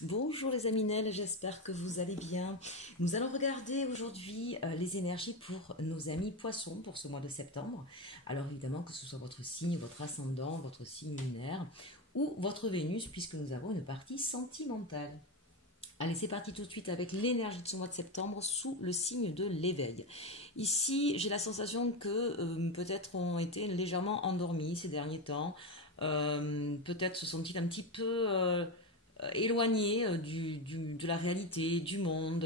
Bonjour les Aminelles, j'espère que vous allez bien. Nous allons regarder aujourd'hui les énergies pour nos amis poissons pour ce mois de septembre. Alors évidemment que ce soit votre signe, votre ascendant, votre signe lunaire ou votre Vénus puisque nous avons une partie sentimentale. Allez, c'est parti tout de suite avec l'énergie de ce mois de septembre sous le signe de l'éveil. Ici, j'ai la sensation que peut-être ont été légèrement endormis ces derniers temps. Peut-être se sont-ils un petit peu éloignés de la réalité, du monde,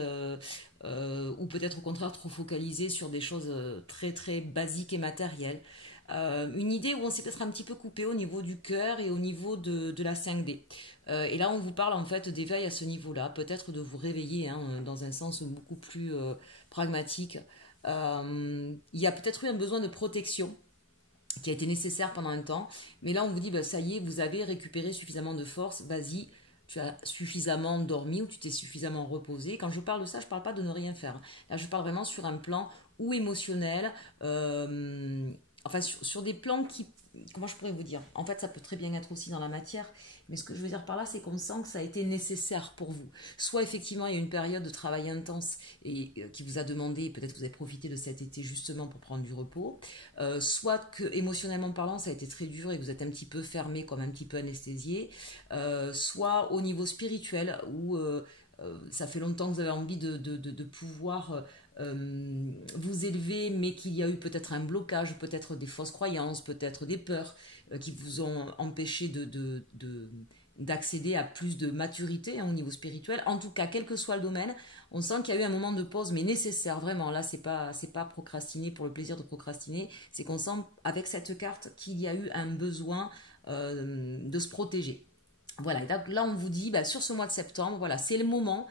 ou peut-être au contraire trop focalisés sur des choses très très basiques et matérielles. Une idée où on s'est peut-être un petit peu coupé au niveau du cœur et au niveau de la 5D. Et là, on vous parle en fait d'éveil à ce niveau-là, peut-être de vous réveiller hein, dans un sens beaucoup plus pragmatique. Il y a peut-être eu un besoin de protection qui a été nécessaire pendant un temps, mais là, on vous dit, bah, ça y est, vous avez récupéré suffisamment de force, vas-y, tu as suffisamment dormi ou tu t'es suffisamment reposé. Quand je parle de ça, je ne parle pas de ne rien faire. Là, je parle vraiment sur un plan ou émotionnel, enfin sur des plans qui, comment je pourrais vous dire, en fait ça peut très bien être aussi dans la matière, mais ce que je veux dire par là c'est qu'on sent que ça a été nécessaire pour vous. Soit effectivement il y a une période de travail intense et qui vous a demandé, peut-être que vous avez profité de cet été justement pour prendre du repos, soit que émotionnellement parlant ça a été très dur et que vous êtes un petit peu fermé comme un petit peu anesthésié, soit au niveau spirituel où ça fait longtemps que vous avez envie de pouvoir vous élever, mais qu'il y a eu peut-être un blocage, peut-être des fausses croyances, peut-être des peurs qui vous ont empêché d'accéder à plus de maturité hein, au niveau spirituel. En tout cas, quel que soit le domaine, on sent qu'il y a eu un moment de pause, mais nécessaire, vraiment. Là, c'est pas procrastiner pour le plaisir de procrastiner, c'est qu'on sent avec cette carte qu'il y a eu un besoin de se protéger. Voilà, là on vous dit, bah, sur ce mois de septembre, voilà, c'est le moment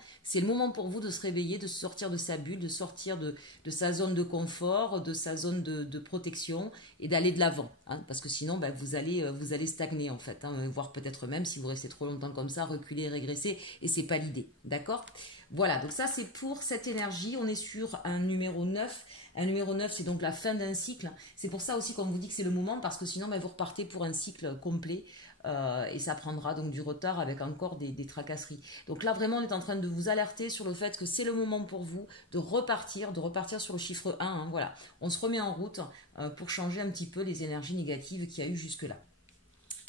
pour vous de se réveiller, de sortir de sa bulle, de sortir de sa zone de confort, de sa zone de protection et d'aller de l'avant. Hein, parce que sinon, bah, vous allez stagner en fait, hein, voire peut-être même si vous restez trop longtemps comme ça, reculer, régresser, et c'est pas l'idée, d'accord? Voilà, donc ça c'est pour cette énergie, on est sur un numéro 9. Un numéro 9, c'est donc la fin d'un cycle. C'est pour ça aussi qu'on vous dit que c'est le moment, parce que sinon, bah, vous repartez pour un cycle complet. Et ça prendra donc du retard avec encore des tracasseries. Donc là vraiment on est en train de vous alerter sur le fait que c'est le moment pour vous de repartir sur le chiffre 1. Hein, voilà, on se remet en route pour changer un petit peu les énergies négatives qu'il y a eu jusque-là.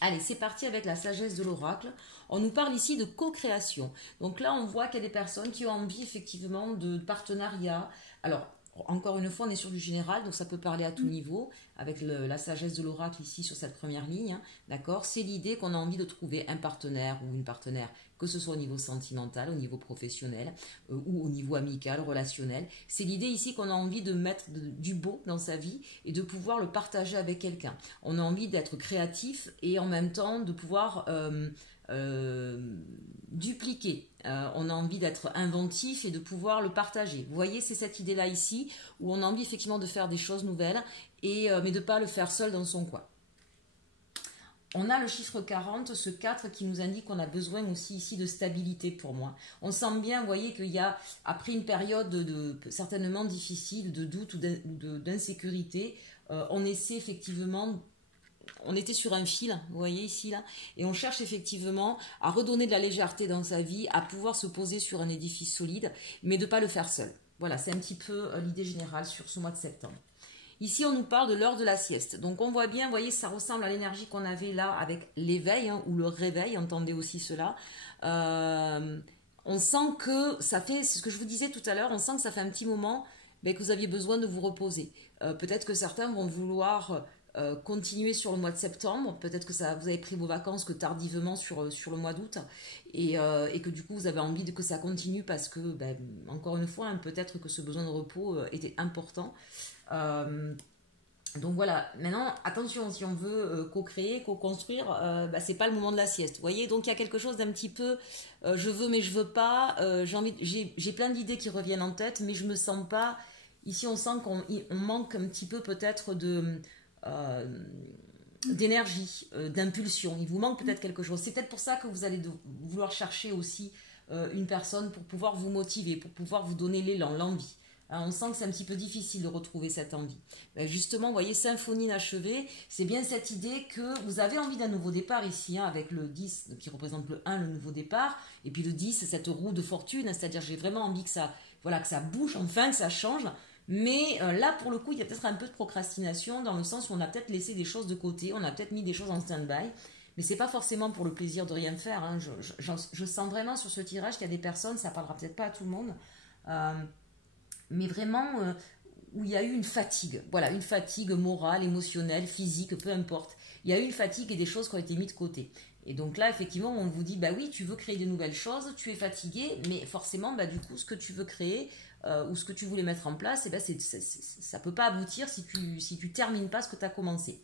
Allez, c'est parti avec la sagesse de l'oracle. On nous parle ici de co-création. Donc là, on voit qu'il y a des personnes qui ont envie effectivement de partenariat. Alors, encore une fois, on est sur du général, donc ça peut parler à tout niveau, avec la sagesse de l'oracle ici sur cette première ligne. Hein, d'accord? C'est l'idée qu'on a envie de trouver un partenaire ou une partenaire, que ce soit au niveau sentimental, au niveau professionnel ou au niveau amical, relationnel. C'est l'idée ici qu'on a envie de mettre du beau dans sa vie et de pouvoir le partager avec quelqu'un. On a envie d'être créatif et en même temps de pouvoir dupliquer. On a envie d'être inventif et de pouvoir le partager. Vous voyez, c'est cette idée-là ici où on a envie effectivement de faire des choses nouvelles, mais de ne pas le faire seul dans son coin. On a le chiffre 40, ce 4 qui nous indique qu'on a besoin aussi ici de stabilité pour moi. On sent bien, vous voyez, qu'il y a, après une période certainement difficile, de doute ou d'insécurité, on essaie effectivement, on était sur un fil, vous voyez ici, là, et on cherche effectivement à redonner de la légèreté dans sa vie, à pouvoir se poser sur un édifice solide, mais de ne pas le faire seul. Voilà, c'est un petit peu l'idée générale sur ce mois de septembre. Ici, on nous parle de l'heure de la sieste. Donc, on voit bien, vous voyez, ça ressemble à l'énergie qu'on avait là avec l'éveil, hein, ou le réveil, entendez aussi cela. On sent que ça fait, c'est ce que je vous disais tout à l'heure, on sent que ça fait un petit moment que vous aviez besoin de vous reposer. Peut-être que certains vont vouloir continuer sur le mois de septembre. Peut-être que vous avez pris vos vacances que tardivement sur le mois d'août et que du coup vous avez envie que ça continue parce que, encore une fois, hein, peut-être que ce besoin de repos était important. Donc voilà, maintenant attention, si on veut co-créer, co-construire, c'est pas le moment de la sieste. Vous voyez, donc il y a quelque chose d'un petit peu je veux mais je veux pas, j'ai plein d'idées qui reviennent en tête, mais je me sens pas. Ici on sent qu'on manque un petit peu peut-être euh, d'énergie, d'impulsion. Il vous manque peut-être quelque chose. C'est peut-être pour ça que vous allez vouloir chercher aussi une personne pour pouvoir vous motiver, pour pouvoir vous donner l'élan, l'envie. On sent que c'est un petit peu difficile de retrouver cette envie. Justement, vous voyez, symphonie inachevée, c'est bien cette idée que vous avez envie d'un nouveau départ ici, hein, avec le 10 qui représente le 1, le nouveau départ, et puis le 10, c'est cette roue de fortune, hein, c'est-à-dire j'ai vraiment envie que ça, voilà, que ça bouge, enfin que ça change. Mais là, pour le coup, il y a peut-être un peu de procrastination dans le sens où on a peut-être laissé des choses de côté, on a peut-être mis des choses en stand-by. Mais c'est pas forcément pour le plaisir de rien faire. Hein. Je sens vraiment sur ce tirage qu'il y a des personnes, ça parlera peut-être pas à tout le monde, mais vraiment où il y a eu une fatigue. Voilà, une fatigue morale, émotionnelle, physique, peu importe. Il y a eu une fatigue et des choses qui ont été mises de côté. Et donc là, effectivement, on vous dit, bah oui, tu veux créer de nouvelles choses, tu es fatigué, mais forcément, bah, du coup, ce que tu veux créer ou ce que tu voulais mettre en place, eh ben, ça ne peut pas aboutir si tu termines pas ce que tu as commencé.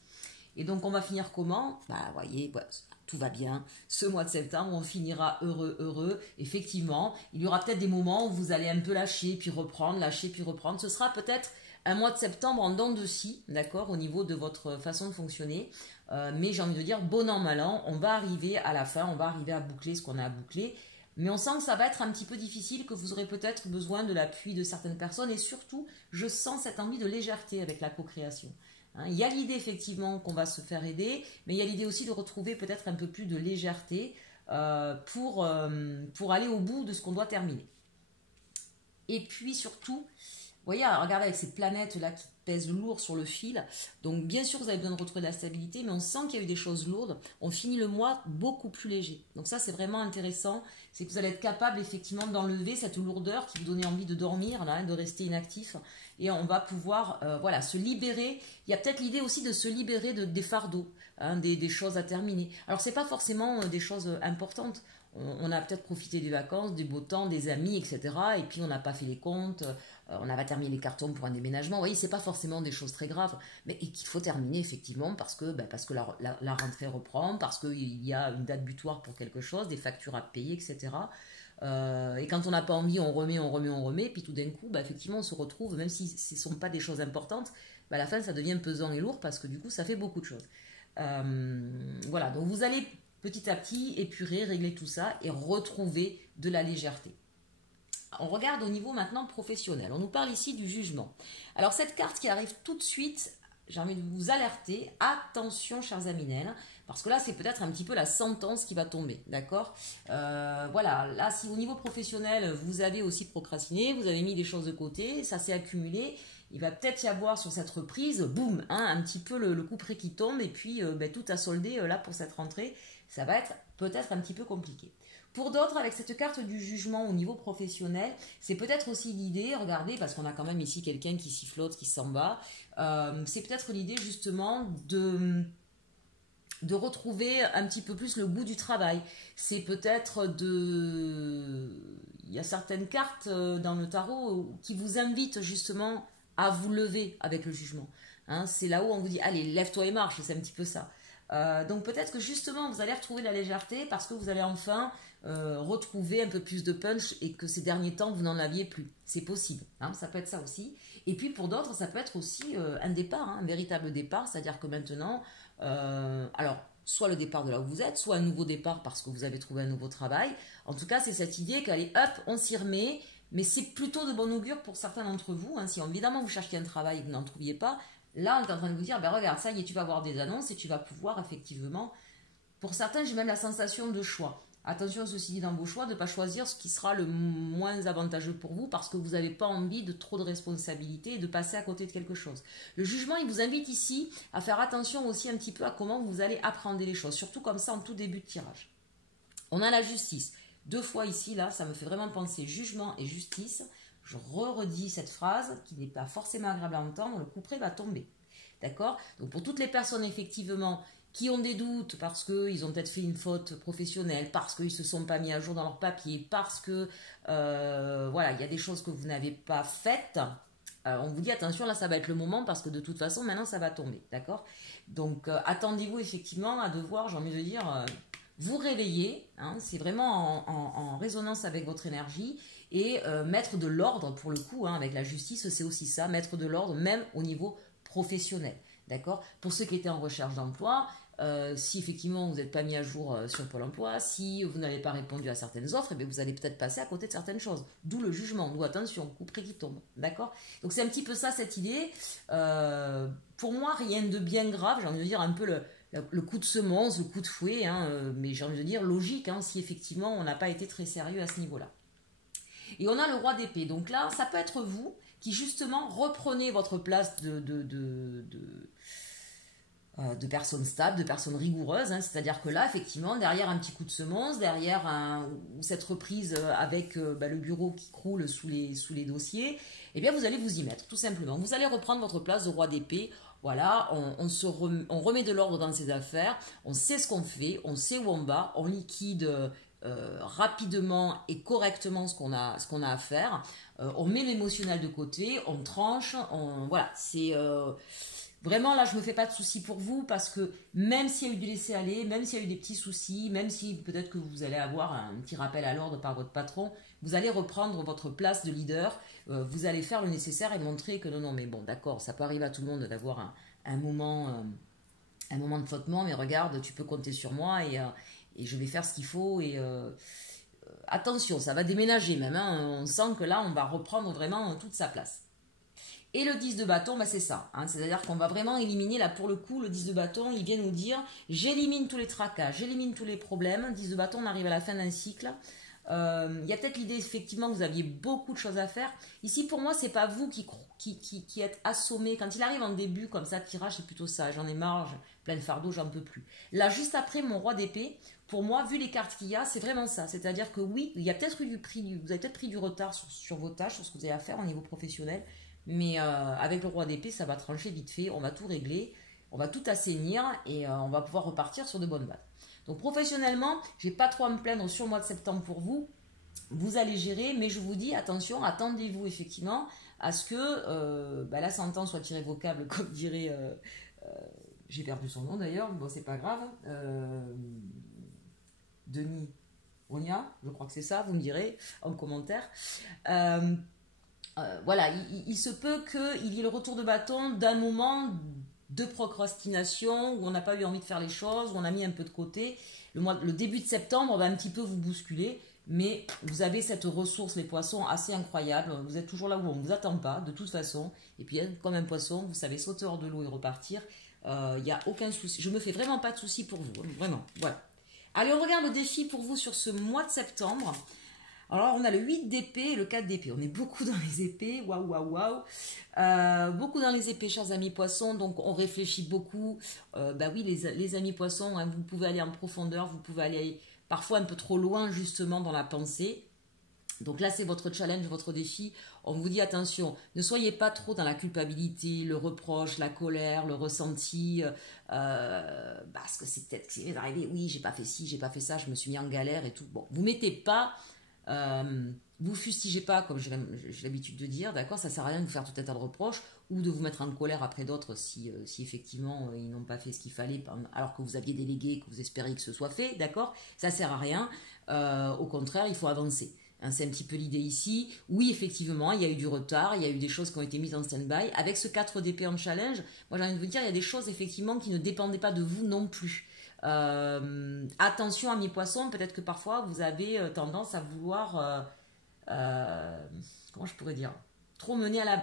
Et donc, on va finir comment? Bah, voyez, ouais, tout va bien. Ce mois de septembre, on finira heureux, heureux. Effectivement, il y aura peut-être des moments où vous allez un peu lâcher, puis reprendre, lâcher, puis reprendre. Ce sera peut-être un mois de septembre en dents de scie, d'accord, au niveau de votre façon de fonctionner. Mais j'ai envie de dire, bon an, mal an, on va arriver à la fin, on va arriver à boucler ce qu'on a à boucler. Mais on sent que ça va être un petit peu difficile, que vous aurez peut-être besoin de l'appui de certaines personnes. Et surtout, je sens cette envie de légèreté avec la co-création. Il y a l'idée effectivement qu'on va se faire aider, mais il y a l'idée aussi de retrouver peut-être un peu plus de légèreté pour aller au bout de ce qu'on doit terminer. Et puis surtout, vous voyez, regardez avec ces planètes-là qui pèsent lourd sur le fil. Donc bien sûr, vous avez besoin de retrouver de la stabilité, mais on sent qu'il y a eu des choses lourdes. On finit le mois beaucoup plus léger. Donc ça, c'est vraiment intéressant. C'est que vous allez être capable effectivement d'enlever cette lourdeur qui vous donnait envie de dormir, là, de rester inactif. Et on va pouvoir voilà, se libérer. Il y a peut-être l'idée aussi de se libérer des fardeaux, hein, des choses à terminer. Alors, ce n'est pas forcément des choses importantes. On a peut-être profité des vacances, du beau temps, des amis, etc. Et puis, on n'a pas fait les comptes. On n'a pas terminé les cartons pour un déménagement. Vous voyez, ce n'est pas forcément des choses très graves. Mais qu'il faut terminer, effectivement, parce que la rentrée reprend, parce qu'il y a une date butoir pour quelque chose, des factures à payer, etc. Et quand on n'a pas envie, on remet, puis tout d'un coup, effectivement, on se retrouve, même si ce ne sont pas des choses importantes, à la fin, ça devient pesant et lourd, parce que du coup, ça fait beaucoup de choses. Voilà, donc vous allez petit à petit épurer, régler tout ça, et retrouver de la légèreté. On regarde au niveau maintenant professionnel. On nous parle ici du jugement. Alors, cette carte qui arrive tout de suite, j'ai envie de vous alerter, attention, chers Aminel, parce que là, c'est peut-être un petit peu la sentence qui va tomber, d'accord? Voilà, là, si au niveau professionnel, vous avez aussi procrastiné, vous avez mis des choses de côté, ça s'est accumulé, il va peut-être y avoir sur cette reprise, boum, hein, un petit peu le couperet qui tombe, et puis tout à solder là pour cette rentrée, ça va être peut-être un petit peu compliqué. Pour d'autres, avec cette carte du jugement au niveau professionnel, c'est peut-être aussi l'idée, regardez, parce qu'on a quand même ici quelqu'un qui sifflote, qui s'en va, c'est peut-être l'idée justement de retrouver un petit peu plus le goût du travail. C'est peut-être il y a certaines cartes dans le tarot qui vous invitent justement à vous lever avec le jugement. Hein, c'est là où on vous dit, allez, lève-toi et marche, c'est un petit peu ça. Donc peut-être que justement vous allez retrouver de la légèreté parce que vous allez enfin retrouver un peu plus de punch et que ces derniers temps vous n'en aviez plus. C'est possible, hein, ça peut être ça aussi. Et puis pour d'autres ça peut être aussi un départ, hein, un véritable départ, c'est-à-dire que maintenant, alors soit le départ de là où vous êtes, soit un nouveau départ parce que vous avez trouvé un nouveau travail. En tout cas c'est cette idée qu'allez hop, on s'y remet, mais c'est plutôt de bon augure pour certains d'entre vous, hein, si évidemment vous cherchiez un travail et que vous n'en trouviez pas. Là, on est en train de vous dire, regarde, ça y est, tu vas avoir des annonces et tu vas pouvoir effectivement... Pour certains, j'ai même la sensation de choix. Attention, ceci dit, dans vos choix, de ne pas choisir ce qui sera le moins avantageux pour vous parce que vous n'avez pas envie de trop de responsabilités et de passer à côté de quelque chose. Le jugement, il vous invite ici à faire attention aussi un petit peu à comment vous allez apprendre les choses, surtout comme ça en tout début de tirage. On a la justice. 2 fois ici, là, ça me fait vraiment penser jugement et justice. Je redis cette phrase qui n'est pas forcément agréable à entendre, le couperet va tomber. D'accord? Donc pour toutes les personnes effectivement qui ont des doutes parce qu'ils ont peut-être fait une faute professionnelle, parce qu'ils ne se sont pas mis à jour dans leurs papiers, parce que voilà, il y a des choses que vous n'avez pas faites, on vous dit attention, là ça va être le moment parce que de toute façon maintenant ça va tomber. D'accord? Donc attendez-vous effectivement à devoir, j'ai envie de dire, vous réveiller, hein, c'est vraiment en résonance avec votre énergie. Et mettre de l'ordre, pour le coup, hein, avec la justice, c'est aussi ça, mettre de l'ordre, même au niveau professionnel. D'accord? Pour ceux qui étaient en recherche d'emploi, Si effectivement vous n'êtes pas mis à jour sur Pôle emploi, si vous n'avez pas répondu à certaines offres, eh bien, vous allez peut-être passer à côté de certaines choses. D'où le jugement, d'où attention, coup près qui tombe. D'accord? Donc c'est un petit peu ça cette idée. Pour moi, rien de bien grave, j'ai envie de dire un peu le coup de semonce, le coup de fouet, hein, mais j'ai envie de dire logique, hein, si effectivement on n'a pas été très sérieux à ce niveau-là. Et on a le roi d'épée. Donc là, ça peut être vous qui justement reprenez votre place de personnes stables, de personnes rigoureuses. Hein. C'est-à-dire que là, effectivement, derrière un petit coup de semonce, derrière cette reprise avec le bureau qui croule sous les dossiers, eh bien, vous allez vous y mettre, tout simplement. Vous allez reprendre votre place de roi d'épée. Voilà, on remet de l'ordre dans ses affaires, on sait ce qu'on fait, on sait où on va, on liquide rapidement et correctement ce qu'on a à faire. On met l'émotionnel de côté, on tranche, voilà, c'est... Vraiment, là, je ne me fais pas de soucis pour vous parce que même s'il y a eu du laisser-aller, même s'il y a eu des petits soucis, même si peut-être que vous allez avoir un petit rappel à l'ordre par votre patron, vous allez reprendre votre place de leader, vous allez faire le nécessaire et montrer que non, mais bon, d'accord, ça peut arriver à tout le monde d'avoir un moment de flottement, mais regarde, tu peux compter sur moi et je vais faire ce qu'il faut et... attention, ça va déménager même, hein, on sent que là, on va reprendre vraiment toute sa place. Et le 10 de bâton, c'est ça. Hein, c'est-à-dire qu'on va vraiment éliminer, là pour le coup, le 10 de bâton, il vient nous dire, j'élimine tous les tracas, j'élimine tous les problèmes. 10 de bâton, on arrive à la fin d'un cycle. Il y a peut-être l'idée, effectivement, que vous aviez beaucoup de choses à faire. Ici, pour moi, c'est pas vous qui êtes assommé. Quand il arrive en début, comme ça, tirage, c'est plutôt ça. J'en ai marre, plein de fardeau, j'en peux plus. Là, juste après mon roi d'épée, pour moi, vu les cartes qu'il y a, c'est vraiment ça. C'est-à-dire que oui, il y a peut-être eu vous avez peut-être pris du retard sur vos tâches, sur ce que vous avez à faire au niveau professionnel. Mais avec le roi d'épée, ça va trancher vite fait, on va tout régler, on va tout assainir et on va pouvoir repartir sur de bonnes bases. Donc professionnellement, j'ai pas trop à me plaindre sur le mois de septembre pour vous. Vous allez gérer, mais je vous dis, attention, attendez-vous effectivement à ce que la sentence soit irrévocable, comme dirait... j'ai perdu son nom d'ailleurs, bon c'est pas grave. Denis Ronia, je crois que c'est ça, vous me direz en commentaire. Voilà, il se peut qu'il y ait le retour de bâton d'un moment de procrastination où on n'a pas eu envie de faire les choses, où on a mis un peu de côté. Le début de septembre va un petit peu vous bousculer, mais vous avez cette ressource, les poissons, assez incroyable. Vous êtes toujours là où on ne vous attend pas, de toute façon. Et puis, comme un poisson, vous savez sauter hors de l'eau et repartir. Il n'y a aucun souci. Je ne me fais vraiment pas de souci pour vous, vraiment. Voilà. Allez, on regarde le défi pour vous sur ce mois de septembre. Alors, on a le 8 d'épée et le 4 d'épée. On est beaucoup dans les épées. Waouh, waouh, waouh. Beaucoup dans les épées, chers amis poissons. Donc, on réfléchit beaucoup. Oui, les amis poissons, hein, vous pouvez aller en profondeur. Vous pouvez aller parfois un peu trop loin, justement, dans la pensée. Donc là, c'est votre challenge, votre défi. On vous dit, attention, ne soyez pas trop dans la culpabilité, le reproche, la colère, le ressenti. Parce que c'est peut-être que c'est arrivé, oui, j'ai pas fait ci, j'ai pas fait ça, je me suis mis en galère et tout. Bon, vous mettez pas... vous fustigez pas, comme j'ai l'habitude de dire, d'accord, ça sert à rien de vous faire tout un tas de reproches ou de vous mettre en colère après d'autres si effectivement ils n'ont pas fait ce qu'il fallait alors que vous aviez délégué, que vous espériez que ce soit fait, d'accord, ça sert à rien. Au contraire, il faut avancer. Hein, c'est un petit peu l'idée ici. Oui, effectivement, il y a eu du retard, il y a eu des choses qui ont été mises en stand-by. Avec ce 4 d'épée en challenge, moi j'ai envie de vous dire, il y a des choses effectivement qui ne dépendaient pas de vous non plus. Attention à mes poissons, peut-être que parfois vous avez tendance à vouloir, comment je pourrais dire, trop mener à la...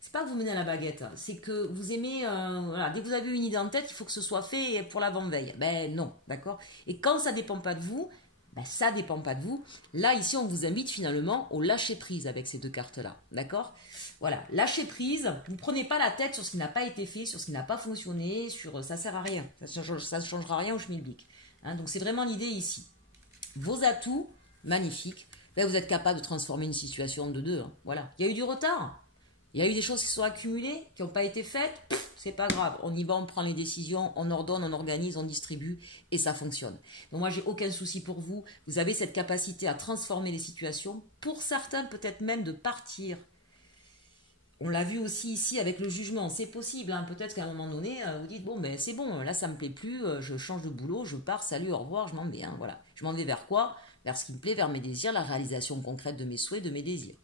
C'est pas que vous menez à la baguette, c'est que vous aimez, voilà, dès que vous avez une idée en tête, il faut que ce soit fait pour l'avant-veille. Ben non, d'accord. Et quand ça dépend pas de vous, ben ça dépend pas de vous. Là, ici, on vous invite finalement au lâcher-prise avec ces deux cartes-là, d'accord. Voilà, lâcher prise, vous ne prenez pas la tête sur ce qui n'a pas été fait, sur ce qui n'a pas fonctionné, ça sert à rien, ça ne changera rien au schmilblick. Hein, donc c'est vraiment l'idée ici. Vos atouts, magnifiques, là vous êtes capable de transformer une situation en deux. Hein, voilà, il y a eu du retard, il y a eu des choses qui se sont accumulées, qui n'ont pas été faites, c'est pas grave, on y va, on prend les décisions, on ordonne, on organise, on distribue, et ça fonctionne. Donc moi j'ai aucun souci pour vous, vous avez cette capacité à transformer les situations, pour certains peut-être même de partir. On l'a vu aussi ici avec le jugement, c'est possible, hein. Peut-être qu'à un moment donné, vous dites, bon, ben c'est bon, là ça me plaît plus, je change de boulot, je pars, salut, au revoir, je m'en vais. Hein, voilà. Je m'en vais vers quoi? Vers ce qui me plaît, vers mes désirs, la réalisation concrète de mes souhaits, de mes désirs.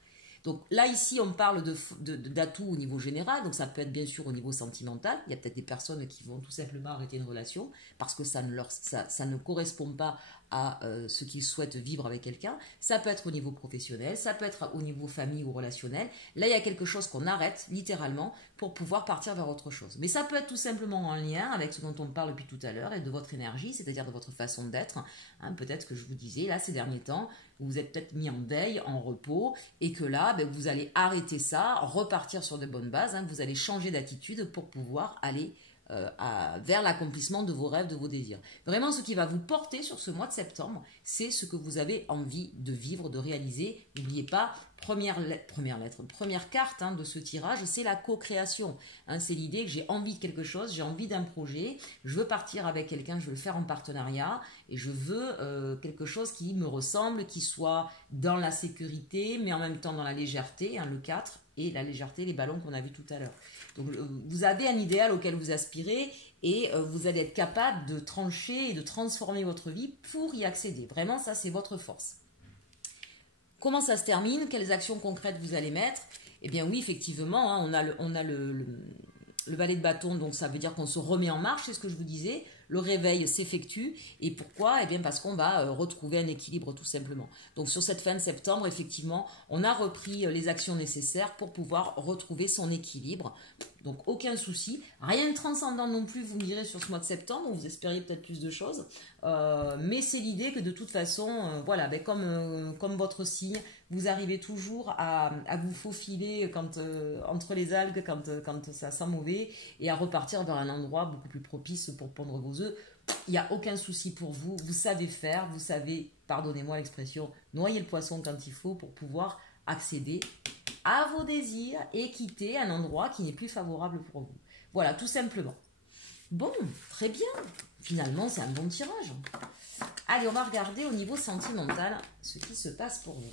Donc là, ici, on parle d'atouts au niveau général, donc ça peut être bien sûr au niveau sentimental. Il y a peut-être des personnes qui vont tout simplement arrêter une relation parce que ça ne correspond pas à ce qu'ils souhaitent vivre avec quelqu'un. Ça peut être au niveau professionnel, ça peut être au niveau famille ou relationnel. Là, il y a quelque chose qu'on arrête littéralement pour pouvoir partir vers autre chose. Mais ça peut être tout simplement en lien avec ce dont on parle depuis tout à l'heure et de votre énergie, c'est-à-dire de votre façon d'être. Hein, peut-être que je vous disais, là, ces derniers temps, vous vous êtes peut-être mis en veille, en repos, et que là, vous allez arrêter ça, repartir sur de bonnes bases, hein, vous allez changer d'attitude pour pouvoir aller vers l'accomplissement de vos rêves, de vos désirs. Vraiment, ce qui va vous porter sur ce mois de septembre, c'est ce que vous avez envie de vivre, de réaliser. N'oubliez pas, première carte de ce tirage, c'est la co-création. Hein, c'est l'idée que j'ai envie de quelque chose, j'ai envie d'un projet, je veux partir avec quelqu'un, je veux le faire en partenariat, et je veux quelque chose qui me ressemble, qui soit dans la sécurité, mais en même temps dans la légèreté, hein, le 4, et la légèreté, les ballons qu'on a vus tout à l'heure. Donc vous avez un idéal auquel vous aspirez et vous allez être capable de trancher et de transformer votre vie pour y accéder. Vraiment, ça c'est votre force. Comment ça se termine? Quelles actions concrètes vous allez mettre? Eh bien oui, effectivement, hein, on a le valet de bâton, donc ça veut dire qu'on se remet en marche, c'est ce que je vous disais. Le réveil s'effectue. Et pourquoi? Eh bien parce qu'on va retrouver un équilibre tout simplement. Donc sur cette fin de septembre, effectivement, on a repris les actions nécessaires pour pouvoir retrouver son équilibre. Donc aucun souci. Rien de transcendant non plus, vous me direz, sur ce mois de septembre. Vous espériez peut-être plus de choses. Mais c'est l'idée que de toute façon, voilà, comme votre signe, vous arrivez toujours à vous faufiler entre les algues quand ça sent mauvais et à repartir vers un endroit beaucoup plus propice pour pondre vos œufs. Il n'y a aucun souci pour vous. Vous savez faire, vous savez, pardonnez-moi l'expression, noyer le poisson quand il faut pour pouvoir accéder à vos désirs et quitter un endroit qui n'est plus favorable pour vous. Voilà, tout simplement. Bon, très bien. Finalement, c'est un bon tirage. Allez, on va regarder au niveau sentimental ce qui se passe pour vous.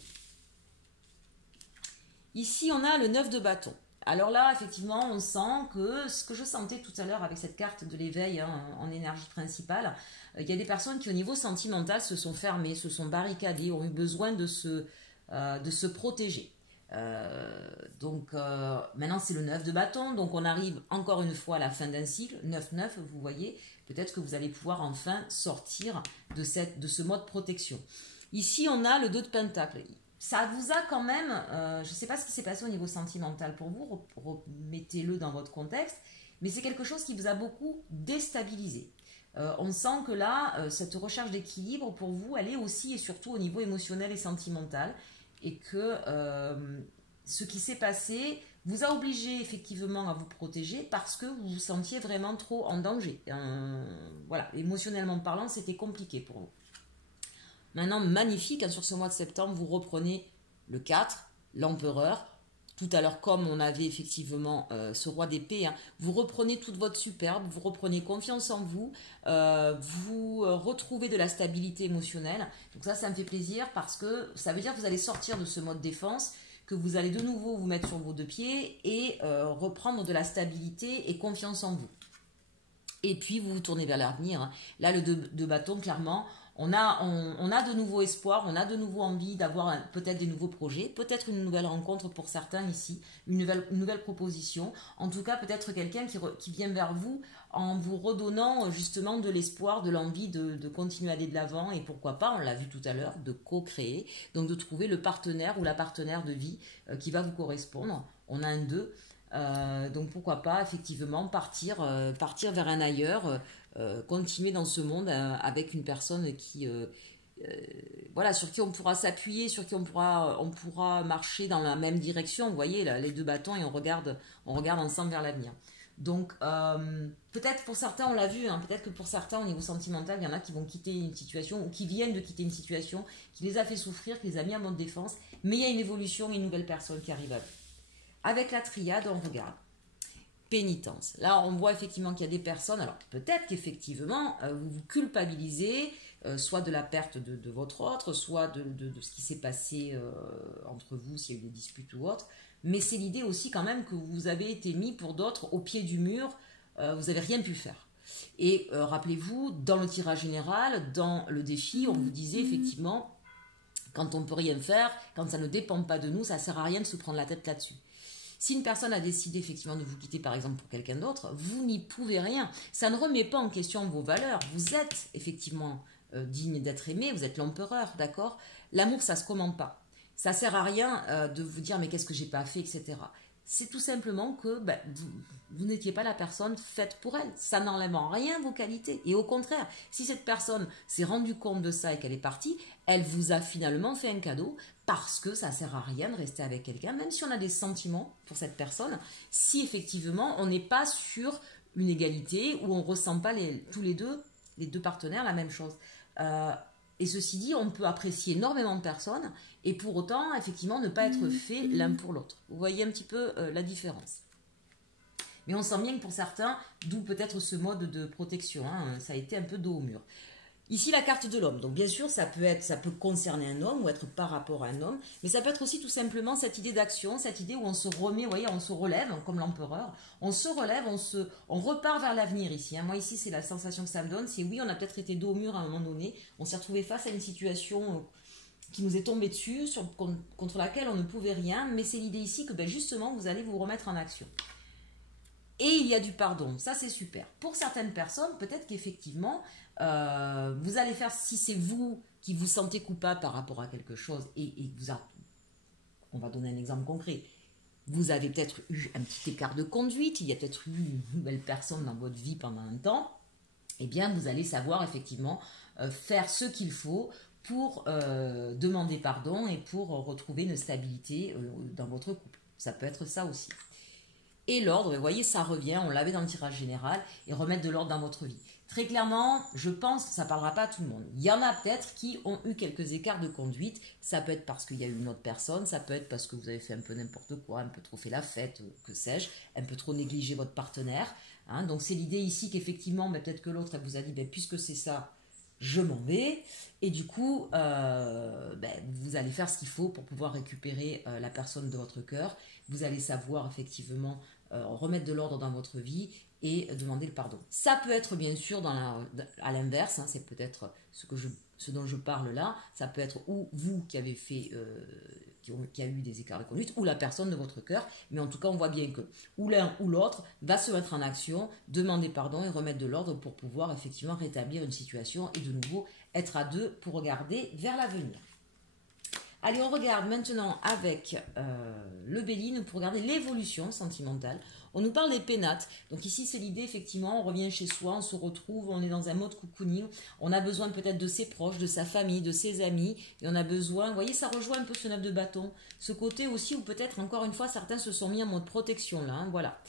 Ici, on a le 9 de bâton. Alors là, effectivement, on sent que ce que je sentais tout à l'heure avec cette carte de l'éveil en énergie principale, il y a des personnes qui, au niveau sentimental, se sont fermées, se sont barricadées, ont eu besoin de se protéger. Maintenant, c'est le 9 de bâton, donc on arrive encore une fois à la fin d'un cycle, 9-9, vous voyez, peut-être que vous allez pouvoir enfin sortir de ce mode protection. Ici, on a le 2 de pentacle. Ça vous a quand même, je ne sais pas ce qui s'est passé au niveau sentimental pour vous, remettez-le dans votre contexte, mais c'est quelque chose qui vous a beaucoup déstabilisé. On sent que là, cette recherche d'équilibre pour vous, elle est aussi et surtout au niveau émotionnel et sentimental, et que ce qui s'est passé vous a obligé effectivement à vous protéger parce que vous vous sentiez vraiment trop en danger. Voilà, émotionnellement parlant, c'était compliqué pour vous. Maintenant, magnifique, hein, sur ce mois de septembre, vous reprenez le 4, l'empereur. Tout à l'heure, comme on avait effectivement ce roi d'épée, hein, vous reprenez toute votre superbe, vous reprenez confiance en vous, vous retrouvez de la stabilité émotionnelle. Donc ça me fait plaisir parce que ça veut dire que vous allez sortir de ce mode défense, que vous allez de nouveau vous mettre sur vos deux pieds et reprendre de la stabilité et confiance en vous. Et puis, vous vous tournez vers l'avenir. Hein. Là, le 2 de bâton, clairement, on a de nouveaux espoirs, on a de nouveau envie d'avoir peut-être des nouveaux projets, peut-être une nouvelle rencontre pour certains ici, une nouvelle proposition. En tout cas, peut-être quelqu'un qui vient vers vous en vous redonnant justement de l'espoir, de l'envie de continuer à aller de l'avant et pourquoi pas, on l'a vu tout à l'heure, de co-créer, donc de trouver le partenaire ou la partenaire de vie qui va vous correspondre. On a un 2. Donc pourquoi pas effectivement partir vers un ailleurs, continuer dans ce monde avec une personne qui voilà, sur qui on pourra s'appuyer, sur qui on pourra marcher dans la même direction. Vous voyez là, les 2 bâtons et on regarde ensemble vers l'avenir. Donc peut-être pour certains, on l'a vu, hein, peut-être que pour certains au niveau sentimental, il y en a qui vont quitter une situation ou qui viennent de quitter une situation qui les a fait souffrir, qui les a mis en mode défense, mais il y a une évolution, une nouvelle personne qui arrive à eux. Avec la triade, on regarde. Pénitence. Là, on voit effectivement qu'il y a des personnes, alors peut-être qu'effectivement, vous vous culpabilisez, soit de la perte de votre autre, soit de ce qui s'est passé entre vous, s'il y a eu des disputes ou autre, mais c'est l'idée aussi quand même que vous avez été mis pour d'autres au pied du mur, vous n'avez rien pu faire. Et rappelez-vous, dans le tirage général, dans le défi, on vous disait effectivement Quand on ne peut rien faire, quand ça ne dépend pas de nous, ça ne sert à rien de se prendre la tête là-dessus. Si une personne a décidé effectivement de vous quitter par exemple pour quelqu'un d'autre, vous n'y pouvez rien. Ça ne remet pas en question vos valeurs. Vous êtes effectivement digne d'être aimé, vous êtes l'empereur, d'accord? L'amour, ça ne se commande pas. Ça ne sert à rien de vous dire mais qu'est-ce que j'ai pas fait, etc. C'est tout simplement que vous n'étiez pas la personne faite pour elle. Ça n'enlève en rien vos qualités. Et au contraire, si cette personne s'est rendue compte de ça et qu'elle est partie, elle vous a finalement fait un cadeau parce que ça ne sert à rien de rester avec quelqu'un, même si on a des sentiments pour cette personne, si effectivement on n'est pas sur une égalité où on ne ressent pas tous les deux partenaires, la même chose. Et ceci dit, on peut apprécier énormément de personnes et pour autant, effectivement, ne pas être fait l'un pour l'autre. Vous voyez un petit peu la différence. Mais on sent bien que pour certains, d'où peut-être ce mode de protection, hein, ça a été un peu dos au mur. Ici, la carte de l'homme. Donc, bien sûr, ça peut concerner un homme ou être par rapport à un homme, mais ça peut être aussi tout simplement cette idée d'action, cette idée où on se remet, vous voyez, on se relève, comme l'empereur, on se relève, on repart vers l'avenir ici. Hein. Moi, ici, c'est la sensation que ça me donne, c'est oui, on a peut-être été dos au mur à un moment donné, on s'est retrouvé face à une situation qui nous est tombée dessus, contre laquelle on ne pouvait rien, mais c'est l'idée ici que justement, vous allez vous remettre en action. Et il y a du pardon, ça c'est super. Pour certaines personnes, peut-être qu'effectivement, vous allez faire, si c'est vous qui vous sentez coupable par rapport à quelque chose, on va donner un exemple concret, vous avez peut-être eu un petit écart de conduite, il y a peut-être eu une nouvelle personne dans votre vie pendant un temps, eh bien vous allez savoir effectivement faire ce qu'il faut pour demander pardon et pour retrouver une stabilité dans votre couple. Ça peut être ça aussi. Et l'ordre, vous voyez, ça revient, on l'avait dans le tirage général, et remettre de l'ordre dans votre vie. Très clairement, je pense que ça ne parlera pas à tout le monde. Il y en a peut-être qui ont eu quelques écarts de conduite, ça peut être parce qu'il y a eu une autre personne, ça peut être parce que vous avez fait un peu n'importe quoi, un peu trop fait la fête, que sais-je, un peu trop négligé votre partenaire. Hein. Donc c'est l'idée ici qu'effectivement, peut-être que l'autre elle vous a dit, puisque c'est ça, je m'en vais, et du coup, vous allez faire ce qu'il faut pour pouvoir récupérer la personne de votre cœur. Vous allez savoir effectivement remettre de l'ordre dans votre vie et demander le pardon. Ça peut être bien sûr à l'inverse, hein, c'est peut-être ce dont je parle là, ça peut être ou vous qui avez fait, qui a eu des écarts de conduite, ou la personne de votre cœur, mais en tout cas on voit bien que ou l'un ou l'autre va se mettre en action, demander pardon et remettre de l'ordre pour pouvoir effectivement rétablir une situation et de nouveau être à deux pour regarder vers l'avenir. Allez, on regarde maintenant avec le Béline pour regarder l'évolution sentimentale. On nous parle des pénates. Donc ici, c'est l'idée, effectivement, on revient chez soi, on se retrouve, on est dans un mode cocooning. On a besoin peut-être de ses proches, de sa famille, de ses amis. Et on a besoin, vous voyez, ça rejoint un peu ce 9 de bâton. Ce côté aussi où peut-être, encore une fois, certains se sont mis en mode protection, là, hein, voilà.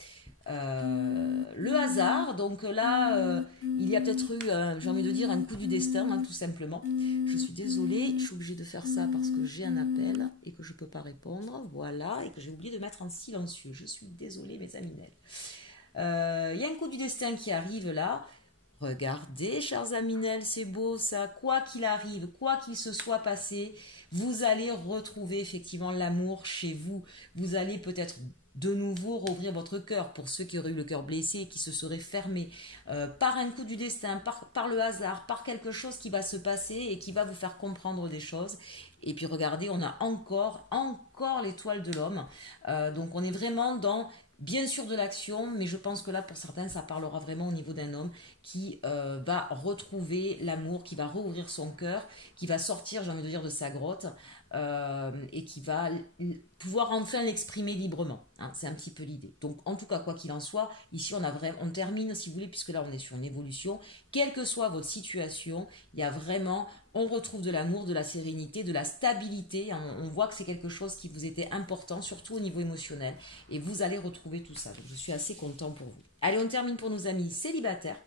Le hasard, donc là il y a peut-être eu, j'ai envie de dire, un coup du destin, hein, tout simplement. Je suis désolée, je suis obligée de faire ça parce que j'ai un appel et que je ne peux pas répondre, voilà, et que j'ai oublié de mettre en silencieux. Je suis désolée, mes aminelles. Il y a un coup du destin qui arrive là. Regardez, chers aminelles, c'est beau ça. Quoi qu'il arrive, quoi qu'il se soit passé, vous allez retrouver effectivement l'amour chez vous. Vous allez peut-être de nouveau rouvrir votre cœur pour ceux qui auraient eu le cœur blessé, qui se seraient fermés par un coup du destin, par le hasard, par quelque chose qui va se passer et qui va vous faire comprendre des choses. Et puis regardez, on a encore l'étoile de l'homme. Donc on est vraiment dans, bien sûr, de l'action, mais je pense que là, pour certains, ça parlera vraiment au niveau d'un homme qui va retrouver l'amour, qui va rouvrir son cœur, qui va sortir, j'ai envie de dire, de sa grotte. Et qui va pouvoir enfin l'exprimer librement. Hein, c'est un petit peu l'idée. Donc, en tout cas, quoi qu'il en soit, ici, on termine, si vous voulez, puisque là, on est sur une évolution. Quelle que soit votre situation, il y a vraiment, on retrouve de l'amour, de la sérénité, de la stabilité. Hein, on voit que c'est quelque chose qui vous était important, surtout au niveau émotionnel. Et vous allez retrouver tout ça. Donc, je suis assez content pour vous. Allez, on termine pour nos amis célibataires.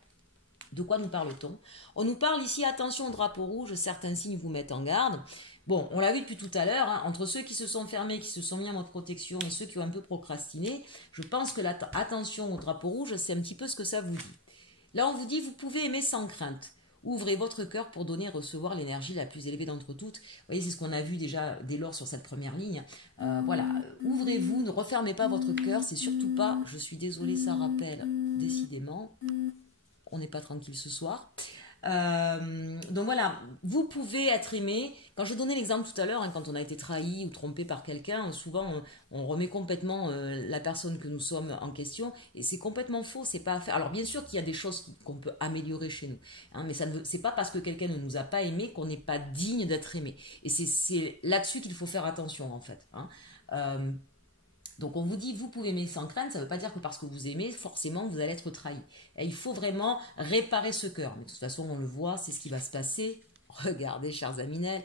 De quoi nous parle-t-on? On nous parle ici, attention au drapeau rouge, certains signes vous mettent en garde. Bon, on l'a vu depuis tout à l'heure, hein, entre ceux qui se sont fermés, qui se sont mis en mode protection et ceux qui ont un peu procrastiné, je pense que l'attention au drapeau rouge, c'est un petit peu ce que ça vous dit. Là, on vous dit, vous pouvez aimer sans crainte. Ouvrez votre cœur pour donner et recevoir l'énergie la plus élevée d'entre toutes. Vous voyez, c'est ce qu'on a vu déjà dès lors sur cette première ligne. Voilà, ouvrez-vous, ne refermez pas votre cœur, c'est surtout pas, je suis désolée, ça rappelle, décidément, on n'est pas tranquille ce soir. Donc voilà, vous pouvez être aimé Quand je donnais l'exemple tout à l'heure, hein, quand on a été trahi ou trompé par quelqu'un, souvent on remet complètement la personne que nous sommes en question, et c'est complètement faux, c'est pas à faire. Alors bien sûr qu'il y a des choses qu'on peut améliorer chez nous, hein, mais c'est pas parce que quelqu'un ne nous a pas aimé qu'on n'est pas digne d'être aimé. Et c'est là-dessus qu'il faut faire attention en fait. Hein. Donc on vous dit, vous pouvez aimer sans crainte, ça ne veut pas dire que parce que vous aimez, forcément vous allez être trahi. Et il faut vraiment réparer ce cœur. Mais de toute façon, on le voit, c'est ce qui va se passer. Regardez, chers Aminel,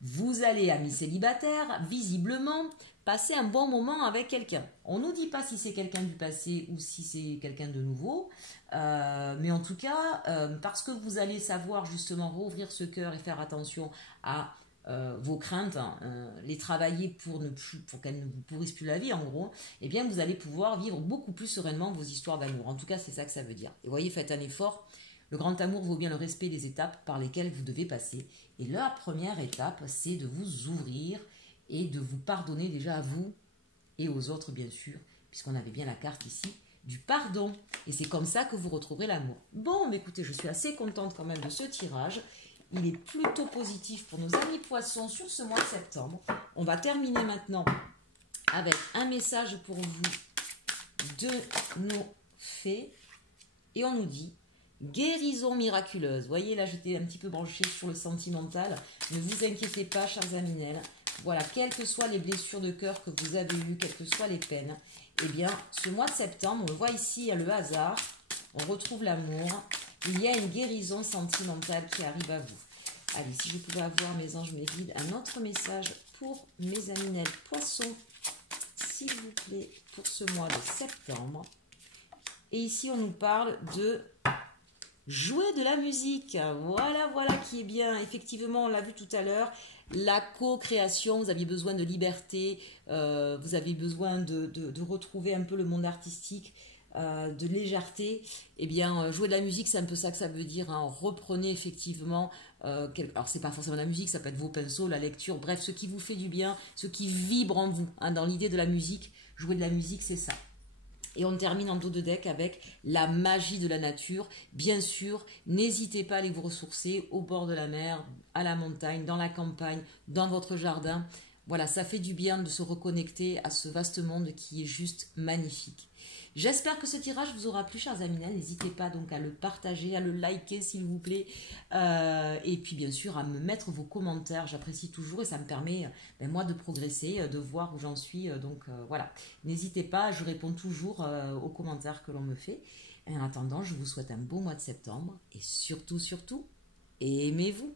vous allez, amis célibataires, visiblement, passer un bon moment avec quelqu'un. On ne nous dit pas si c'est quelqu'un du passé ou si c'est quelqu'un de nouveau, mais en tout cas, parce que vous allez savoir justement rouvrir ce cœur et faire attention à vos craintes, hein, les travailler pour qu'elles ne vous pourrissent plus la vie en gros, eh bien vous allez pouvoir vivre beaucoup plus sereinement vos histoires d'amour. En tout cas, c'est ça que ça veut dire. Et voyez, faites un effort. Le grand amour vaut bien le respect des étapes par lesquelles vous devez passer. Et la première étape, c'est de vous ouvrir et de vous pardonner déjà à vous et aux autres, bien sûr, puisqu'on avait bien la carte ici du pardon. Et c'est comme ça que vous retrouverez l'amour. Bon, mais écoutez, je suis assez contente quand même de ce tirage. Il est plutôt positif pour nos amis poissons sur ce mois de septembre. On va terminer maintenant avec un message pour vous de nos fées. Et on nous dit guérison miraculeuse. Vous voyez, là, j'étais un petit peu branchée sur le sentimental. Ne vous inquiétez pas, chers Aminel. Voilà, quelles que soient les blessures de cœur que vous avez eues, quelles que soient les peines, eh bien, ce mois de septembre, on le voit ici, il y a le hasard, on retrouve l'amour, il y a une guérison sentimentale qui arrive à vous. Allez, si je pouvais avoir, mes anges, mes guides, un autre message pour mes Aminel poissons, s'il vous plaît, pour ce mois de septembre. Et ici, on nous parle de jouer de la musique. Voilà, voilà qui est bien. Effectivement, on l'a vu tout à l'heure. La co-création, vous aviez besoin de liberté, vous avez besoin de retrouver un peu le monde artistique, de légèreté. Eh bien, jouer de la musique, c'est un peu ça que ça veut dire. Hein. Reprenez effectivement, alors c'est pas forcément la musique, ça peut être vos pinceaux, la lecture, bref, ce qui vous fait du bien, ce qui vibre en vous. Hein, dans l'idée de la musique, jouer de la musique, c'est ça. Et on termine en dos de deck avec la magie de la nature. Bien sûr, n'hésitez pas à aller vous ressourcer au bord de la mer, à la montagne, dans la campagne, dans votre jardin. Voilà, ça fait du bien de se reconnecter à ce vaste monde qui est juste magnifique. J'espère que ce tirage vous aura plu, chers Aminel. N'hésitez pas donc à le partager, à le liker s'il vous plaît. Et puis bien sûr à me mettre vos commentaires. J'apprécie toujours et ça me permet, moi, de progresser, de voir où j'en suis. Donc voilà, n'hésitez pas, je réponds toujours aux commentaires que l'on me fait. Et en attendant, je vous souhaite un beau mois de septembre. Et surtout, surtout, aimez-vous.